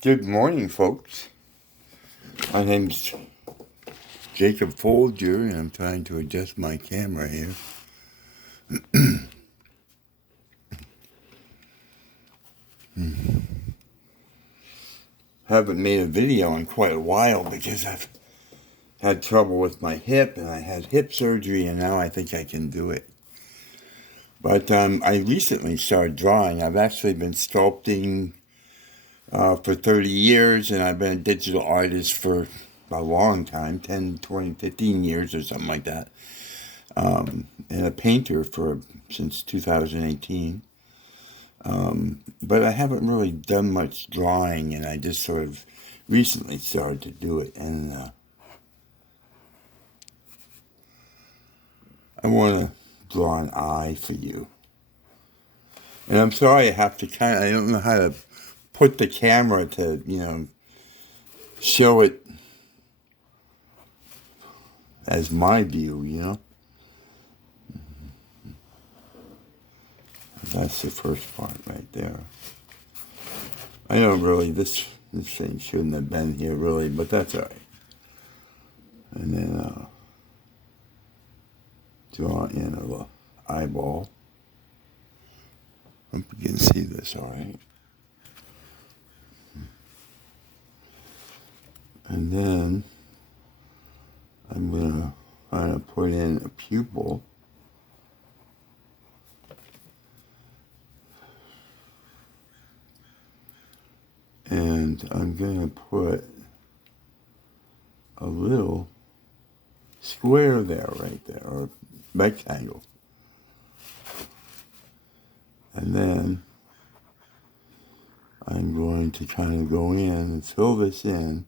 Good morning, folks. My name's Jacob Folger, and I'm trying to adjust my camera here. Haven't made a video in quite a while because I've had trouble with my hip, and I had hip surgery, and now I think I can do it. But I recently started drawing. I've actually been sculpting for 30 years, and I've been a digital artist for a long time, 10, 20, 15 years or something like that. And a painter since 2018. But I haven't really done much drawing, and I just sort of recently started to do it. And I want to draw an eye for you. And I'm sorry I have to I don't know how to put the camera to, show it as my view. That's the first part right there. I know really this thing shouldn't have been here really, but that's all right. And then draw in a eyeball. Hope you can see this all right. And then I'm going to put in a pupil. And I'm going to put a little square there, right there, or rectangle. And then I'm going to kind of go in and fill this in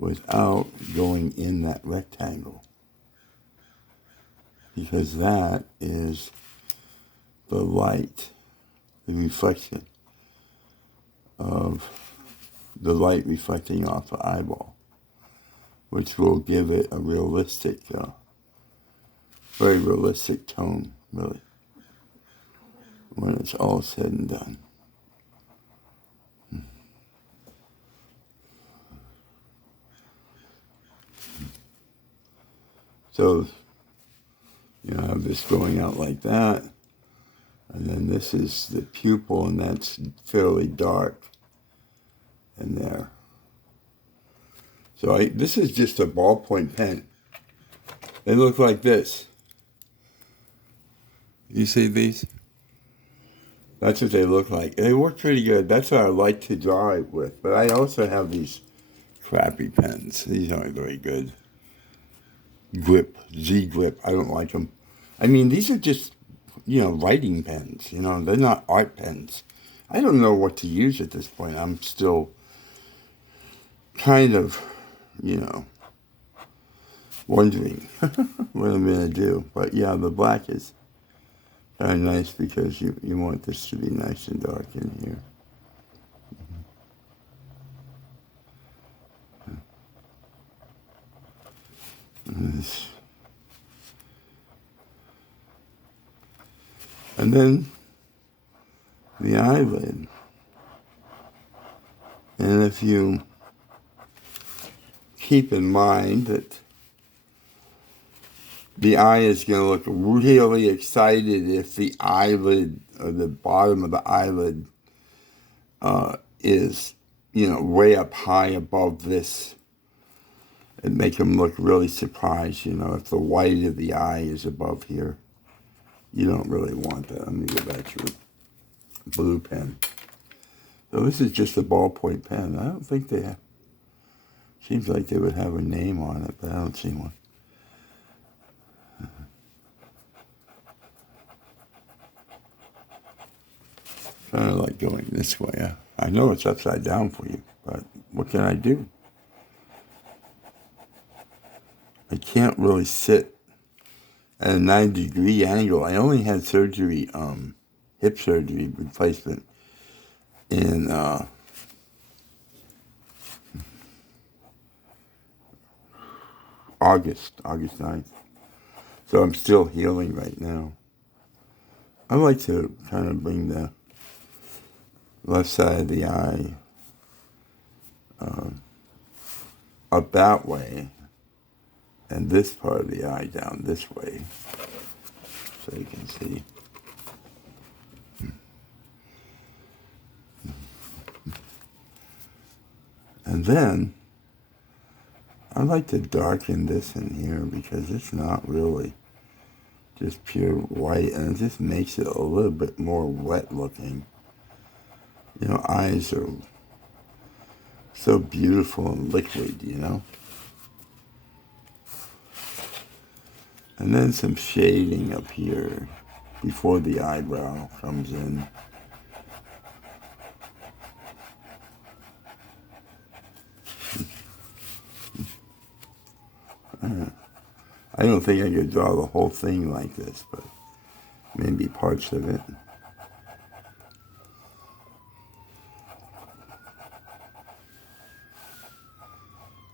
without going in that rectangle. Because that is the light, the reflection of the light reflecting off the eyeball, which will give it a realistic, very realistic tone, really, when it's all said and done. So, I have this going out like that, and then this is the pupil, and that's fairly dark in there. So this is just a ballpoint pen. They look like this. You see these? That's what they look like. They work pretty good. That's what I like to draw it with. But I also have these crappy pens. These aren't very good. Grip, Z Grip. I don't like them. I mean, these are just, writing pens. They're not art pens. I don't know what to use at this point. I'm still kind of, wondering what I'm going to do. But yeah, the black is kind of nice because you want this to be nice and dark in here. And then the eyelid. And if you keep in mind that the eye is going to look really excited if the eyelid, or the bottom of the eyelid, is, way up high above this. It'd make them look really surprised, if the white of the eye is above here. You don't really want that. Let me go back to a blue pen. So this is just a ballpoint pen. I don't think they have. Seems like they would have a name on it, but I don't see one. Kind of like going this way. I know it's upside down for you, but what can I do? I can't really sit at a 90-degree angle. I only had surgery, hip surgery replacement in August 9th. So I'm still healing right now. I like to kind of bring the left side of the eye up that way, and this part of the eye down this way, so you can see. And then I like to darken this in here because it's not really just pure white, and it just makes it a little bit more wet looking. You know, eyes are so beautiful and liquid, you know. And then some shading up here before the eyebrow comes in. I don't think I could draw the whole thing like this, but maybe parts of it.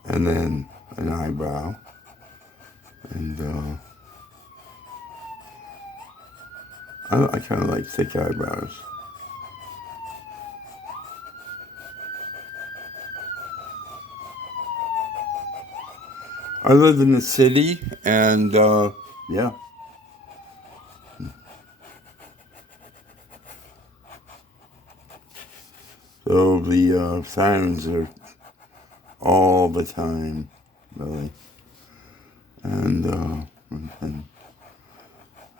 And then an eyebrow. And I kind of like thick eyebrows. I live in the city, and yeah. So the sirens are all the time, really. And a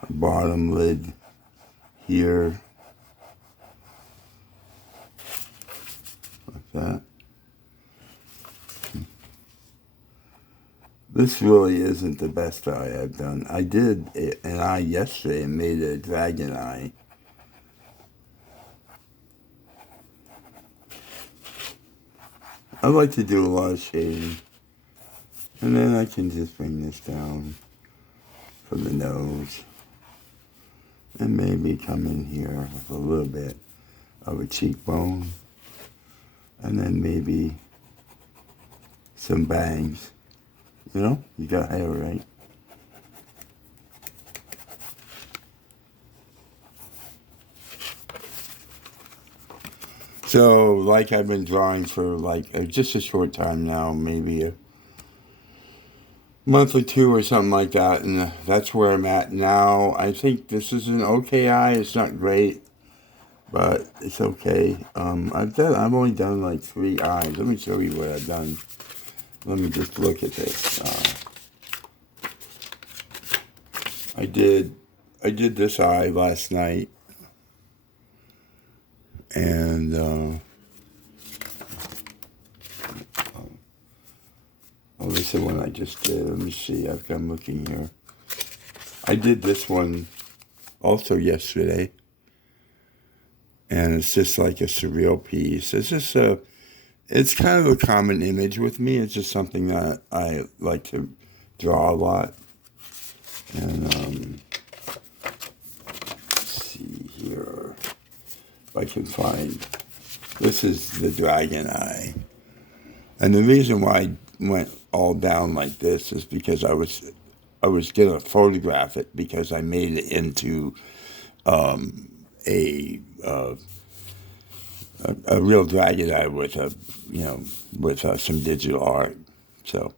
bottom lid here, like that. This really isn't the best eye I've done. I did an eye yesterday and made a dragon eye. I like to do a lot of shading. And then I can just bring this down for the nose. And maybe come in here with a little bit of a cheekbone. And then maybe some bangs. You know, you got hair, right? So, like I've been drawing for like just a short time now, maybe a month or two or something like that, and that's where I'm at now. I think this is an okay eye. It's not great, but it's okay. I've only done like 3 eyes. Let me show you what I've done. Let me just look at this. I did this eye last night, and oh, this is the one I just did. Let me see. I'm looking here. I did this one also yesterday, and it's just like a surreal piece. It's just it's kind of a common image with me. It's just something that I like to draw a lot. And let's see here if I can find. This is the dragon eye, and the reason why I went all down like this is because I was gonna photograph it because I made it into a real dragon eye with some digital art. So,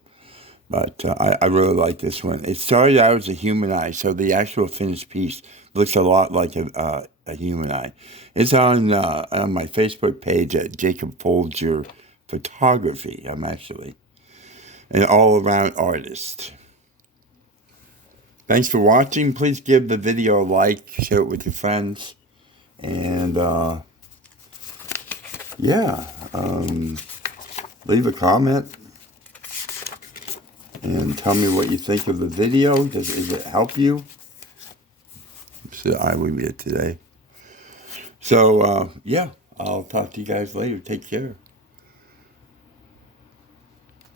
but I really like this one. It started out as a human eye, so the actual finished piece looks a lot like a human eye. It's on my Facebook page at Jacob Folger Photography. I'm actually an all-around artist. Thanks for watching. Please give the video a like, share it with your friends, and leave a comment and tell me what you think of the video. Does it help you? So I will be it today. So I'll talk to you guys later. Take care.